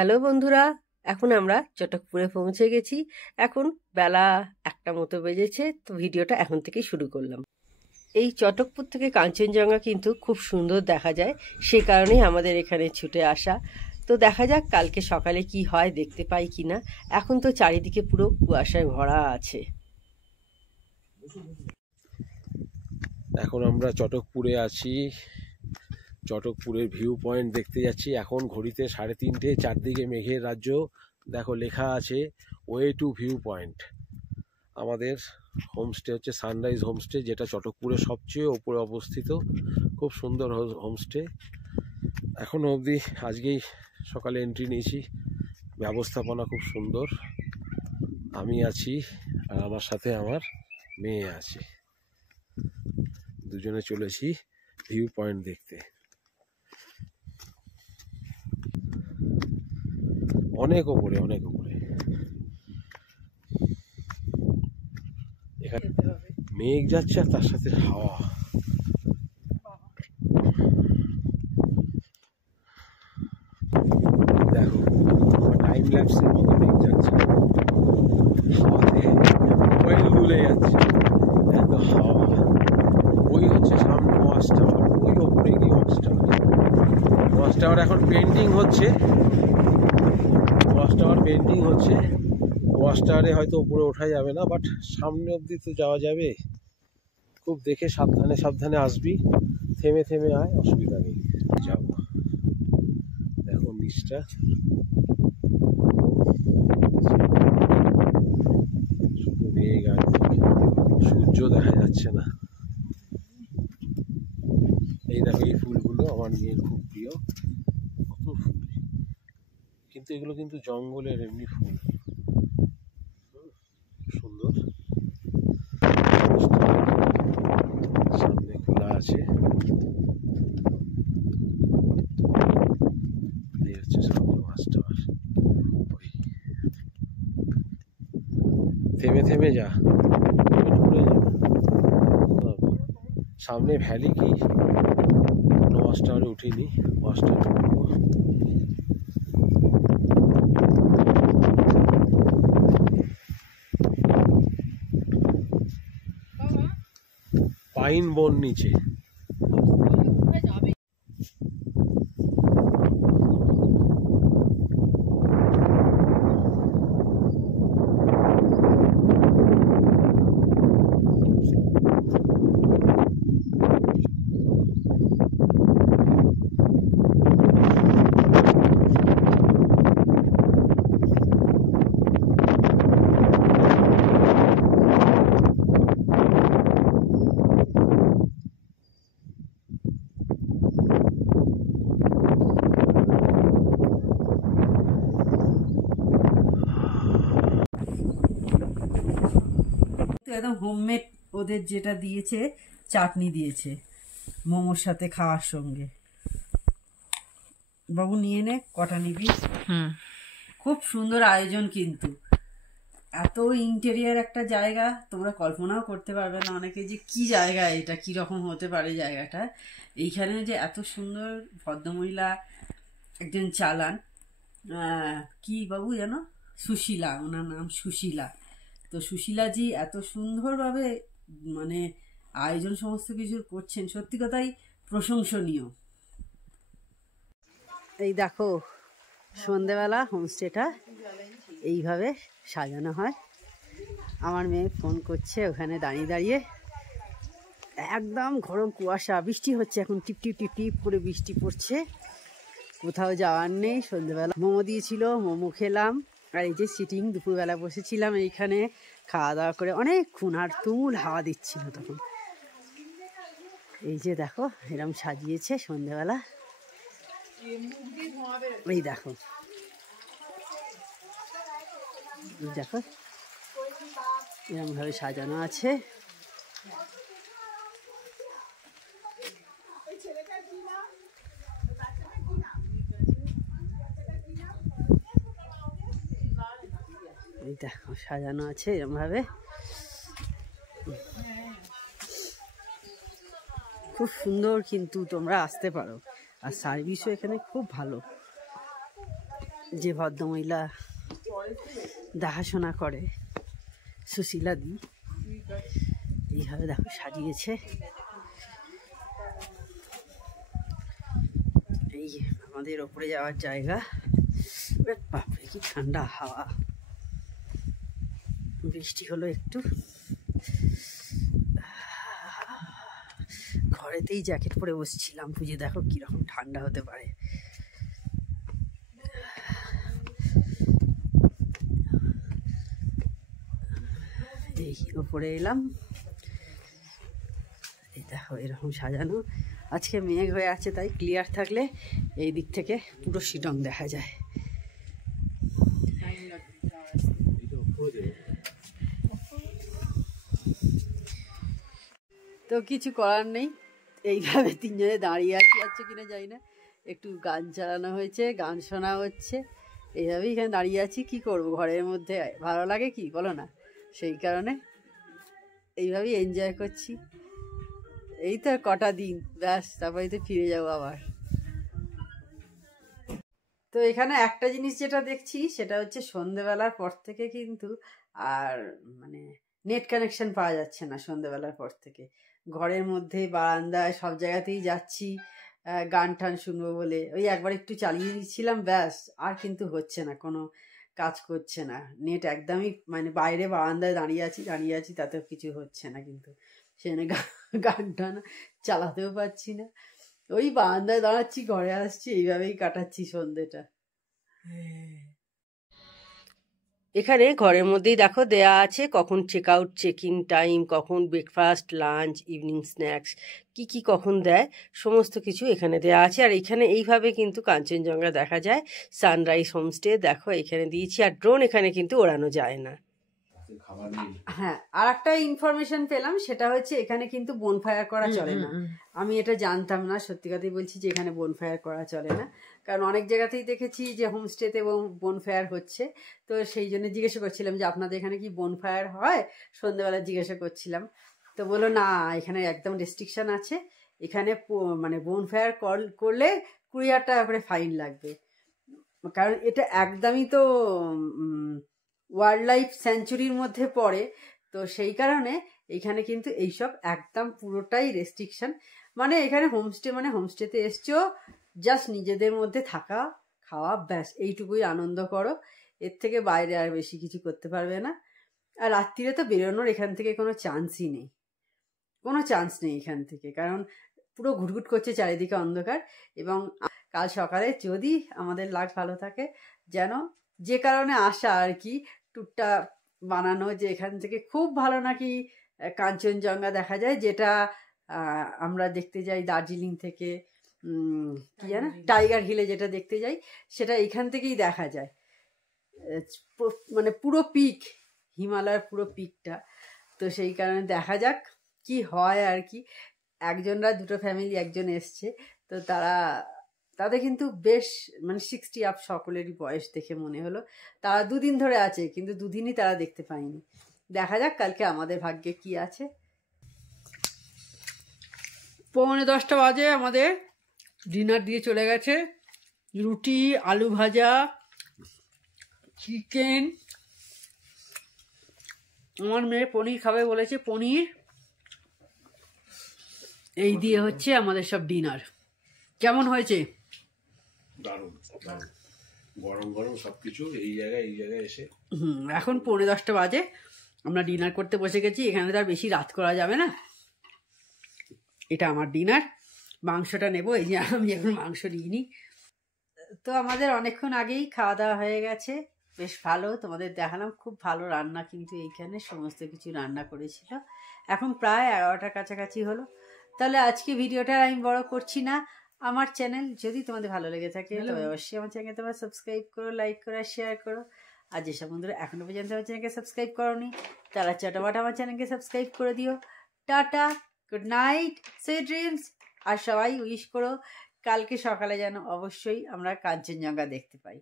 Hello বন্ধুরা, এখন আমরা চটকপুরে পৌঁছে গেছি। এখন বেলা 1টা মতো বেজেছে, তো ভিডিওটা এখন থেকেই শুরু করলাম। এই চটকপুর থেকে কাঞ্চনজঙ্ঘা কিন্তু খুব সুন্দর দেখা যায়, সে কারণেই আমাদের এখানে ছুটে আসা। তো দেখা যাক কালকে সকালে কি হয়, দেখতে পাই কিনা। এখন তো চারিদিকে পুরো কুয়াশায় ভরা আছে। এখন আমরা চটকপুরে আছি, চটকপুরের ভিউ পয়েন্ট দেখতে যাচ্ছি। এখন ঘড়িতে 3:30, চারদিকে মেঘের রাজ্য। দেখো লেখা আছে ওয়ে টু ভিউ পয়েন্ট। আমাদের হোমস্টে হচ্ছে সানরাইজ হোমস্টে, যেটা চটকপুরের সবচেয়ে ওপরে অবস্থিত। খুব সুন্দর হোমস্টে। এখনও অবধি আজকেই সকালে এন্ট্রি নিয়েছি। ব্যবস্থাপনা খুব সুন্দর। আমি আছি আর আমার সাথে আমার মেয়ে আছে, দুজনে চলেছি ভিউ পয়েন্ট দেখতে। অনেক ওপরে, অনেক ওপরে। এখানে মেঘ যাচ্ছে আর তার সাথে হাওয়া। দেখো টাইম ল্যাপসের মতো মেঘ যাচ্ছে, হাওয়াতে মোবাইল দুলে যাচ্ছে, এত হাওয়া। ওই হচ্ছে সামনে ওয়াচ টাওয়ার, ওই ওপরে গিয়ে ওয়াচ টাওয়ার। ওয়াচ টাওয়ার এখন পেন্টিং হচ্ছে, ওয়াচ টাওয়ার পেন্টিং হচ্ছে। ওয়াচ টাওয়ারে হয়তো উপরে ওঠা যাবে না, বাট সামনে অবধি তো যাওয়া যাবে। খুব দেখে সাবধানে সাবধানে আসবি, থেমে থেমে আয়, অসুবিধা নেই, যাবো। দেখো নিচটা, শুধু মেঘ আর সূর্য দেখা যাচ্ছে না। এই দেখো এই ফুলগুলো আমার মেয়ের খুব প্রিয়, কত ফুল। কিন্তু এগুলো কিন্তু জঙ্গলের এমনি ফুল, সুন্দর। সামনে খোলা আছে, এই হচ্ছে সামনে ওয়াচ টাওয়ার। থেমে থেমে যা, ঘুরে যা। সামনে ভ্যালি কি, ওয়াচ টাওয়ারে উঠিনি, ওয়াচ টাওয়ারে উঠবো। পাইন বন নিচে। একদম হোমমেড ওদের যেটা দিয়েছে, চাটনি দিয়েছে মোমোর সাথে খাওয়ার সঙ্গে। বাবু নিয়ে নে, কটা নিবি? খুব সুন্দর আয়োজন, কিন্তু এত ইন্টেরিয়ার একটা জায়গা, তোমরা কল্পনাও করতে পারবে না অনেকে যে কি জায়গা এটা, কি রকম হতে পারে জায়গাটা। এইখানে যে এত সুন্দর ভদ্রমহিলা একজন চালান, কি বাবু যেন, সুশীলা, ওনার নাম সুশীলা। তো সুশীলাজি এত সুন্দরভাবে মানে আয়োজন সমস্ত কিছু করছেন, সত্যি কথাই প্রশংসনীয়। এই দেখো সন্ধেবেলা হোমস্টেটা এইভাবে সাজানো হয়। আমার মেয়ে ফোন করছে ওখানে দাঁড়িয়ে দাঁড়িয়ে। একদম ঘন কুয়াশা, বৃষ্টি হচ্ছে এখন, টিপ টিপ টিপ টিপ করে বৃষ্টি পড়ছে। কোথাও যাওয়ার নেই। সন্ধেবেলা মোমো দিয়েছিল, মোমো খেলাম। আর এই যে সিটিং, দুপুরবেলা বসেছিলাম এইখানে খাওয়া দাওয়া করে অনেকক্ষণ, আর তুমুল হাওয়া দিচ্ছিল তখন। এই যে দেখো এরম সাজিয়েছে সন্ধেবেলা, এই দেখো, দেখো এরম ভাবে সাজানো আছে। এই দেখো সাজানো আছে এরম ভাবে, খুব সুন্দর। কিন্তু তোমরা আসতে পারো, আর সার্ভিসও এখানে খুব ভালো। যে ভদ্রমহিলা দেখাশোনা করে, সুশীলা দি, এইভাবে দেখো সাজিয়েছে। এই আমাদের ওপরে যাওয়ার জায়গা। বাপরে কি ঠান্ডা হাওয়া, বৃষ্টি হলো একটু, ঘরেতেই জ্যাকেট পরে বসছিলাম, বুঝে দেখো কিরকম ঠান্ডা হতে পারে। এই ওপরে এলাম, এই দেখো এরকম সাজানো। আজকে মেঘ হয়ে আছে, তাই ক্লিয়ার থাকলে এই দিক থেকে পুরো শিলং দেখা যায়। তো কিছু করার নেই, এইভাবে তিনজনে দাঁড়িয়ে আছে কিনা জানি না, একটু গান চালানো হয়েছে, গান শোনা হচ্ছে, এইভাবেই এখানে দাঁড়িয়ে আছি। কি করব, ঘরের মধ্যে ভালো লাগে কি বলো না, সেই কারণে এইভাবেই এনজয় করছি। এই তো কটা দিন, ব্যাস তারপরে তো ফিরে যাবো আবার। তো এখানে একটা জিনিস যেটা দেখছি সেটা হচ্ছে সন্ধেবেলার পর থেকে কিন্তু আর মানে নেট কানেকশন পাওয়া যাচ্ছে না। সন্ধেবেলার পর থেকে ঘরের মধ্যে বারান্দায় সব জায়গাতেই যাচ্ছি গান টান শুনবো বলে, ওই একবার একটু চালিয়ে দিচ্ছিলাম, ব্যাস আর কিন্তু হচ্ছে না, কোনো কাজ করছে না, নেট একদমই, মানে বাইরে বারান্দায় দাঁড়িয়ে আছি তাতেও কিছু হচ্ছে না, কিন্তু সেখানে গান টান চালাতেও পারছি না। ওই বারান্দায় দাঁড়াচ্ছি, ঘরে আসছি, এইভাবেই কাটাচ্ছি সন্ধ্যেটা। এখানে ঘরের মধ্যেই দেখো দেয়া আছে কখন check out, check in time, কখন ব্রেকফাস্ট, লাঞ্চ, ইভিনিং স্ন্যাক্স, কি কি কখন দেয় সমস্ত কিছু এখানে দেয়া আছে। আর এখানে এইভাবে কিন্তু কাঞ্চনজঙ্ঘা দেখা যায়। সানরাইজ হোমস্টে দেখো এখানে দিয়েছি, আর ড্রোন এখানে কিন্তু ওড়ানো যায় না। হ্যাঁ, আর একটা ইনফরমেশন পেলাম, সেটা হচ্ছে এখানে কিন্তু বোনফায়ার করা চলে না। আমি এটা জানতাম না, সত্যি কথাই বলছি যে এখানে বোনফায়ার করা চলে না, কারণ অনেক জায়গাতেই দেখেছি যে হোমস্টেতে বোনফায়ার হচ্ছে। তো সেই জন্য জিজ্ঞাসা করছিলাম যে আপনাদের এখানে কি বোনফায়ার হয়, সন্ধ্যেবেলা জিজ্ঞাসা করছিলাম। তো বললো না, এখানে একদম রেস্ট্রিকশন আছে, এখানে মানে বোনফায়ার করলে 20,000 টাকা করে ফাইন লাগবে, কারণ এটা একদমই তো ওয়াইল্ড লাইফ স্যাঞ্চুরির মধ্যে পড়ে। তো সেই কারণে এখানে কিন্তু এইসব একদম পুরোটাই রেস্ট্রিকশন। মানে এখানে হোমস্টে মানে হোমস্টেতে এসছো, জাস্ট নিজেদের মধ্যে থাকা, খাওয়া, ব্যাস এইটুকুই আনন্দ করো, এর থেকে বাইরে আর বেশি কিছু করতে পারবে না। আর রাত্রিরে তো বেরোনোর এখান থেকে কোনো চান্সই নেই, কোনো চান্স নেই এখান থেকে, কারণ পুরো ঘুটঘুট করছে চারিদিকে অন্ধকার। এবং কাল সকালে যদি আমাদের লাক ভালো থাকে, যেন যে কারণে আসা আর কি, ট্যুরটা বানানো, যে এখান থেকে খুব ভালো নাকি কাঞ্চনজঙ্ঘা দেখা যায়, যেটা আমরা দেখতে যাই দার্জিলিং থেকে, কি জানো টাইগার হিলে যেটা দেখতে যাই, সেটা এখান থেকেই দেখা যায়, মানে পুরো পিক, হিমালয়ের পুরো পিকটা। তো সেই কারণে দেখা যাক কি হয় আর কি। একজনরা দুটো ফ্যামিলি একজন এসছে, তো তাদের কিন্তু বেশ মানে 60 আপ সকলেরই বয়স দেখে মনে হলো। তারা 2 দিন ধরে আছে, কিন্তু 2 দিনই তারা দেখতে পায়নি। দেখা যাক কালকে আমাদের ভাগ্যে কি আছে। 9:45 বাজে আমাদের ডিনার দিয়ে চলে গেছে। রুটি, আলু ভাজা, চিকেন, আমার মেয়ে পনির খাবে বলেছে, পনির, এই দিয়ে হচ্ছে আমাদের সব ডিনার। কেমন হয়েছে? দারুণ, গরম গরম সবকিছু এই জায়গায় এসে। এখন 9:45 বাজে, আমরা ডিনার করতে বসে গেছি। এখানে তো আর বেশি রাত করা যাবে না, এটা আমার ডিনার। মাংসটা নেব, এই যে আমি এখন মাংস নিইনি। তো আমাদের অনেকক্ষণ আগেই খাওয়া দাওয়া হয়ে গেছে, বেশ ভালো, তোমাদের দেখালাম, খুব ভালো রান্না কিন্তু এইখানে সমস্ত কিছু রান্না করেছিল। এখন প্রায় 11টার কাছাকাছি হলো। তাহলে আজকে ভিডিওটা আমি বড় করছি না। আমার চ্যানেল যদি তোমাদের ভালো লেগে থাকে তবে অবশ্যই আমার চ্যানেলকে তোমরা সাবস্ক্রাইব করো, লাইক করো, শেয়ার করো। আর যেসব বন্ধুরা এখনো পর্যন্ত আমার চ্যানেলকে সাবস্ক্রাইব করোনি, তারা চটাপট আমার চ্যানেলকে সাবস্ক্রাইব করে দিও। Tata, good night, sweet dreams. আর সবাই উইশ করো কালকে সকালে যেন অবশ্যই আমরা কাঞ্চনজঙ্ঘা দেখতে পাই।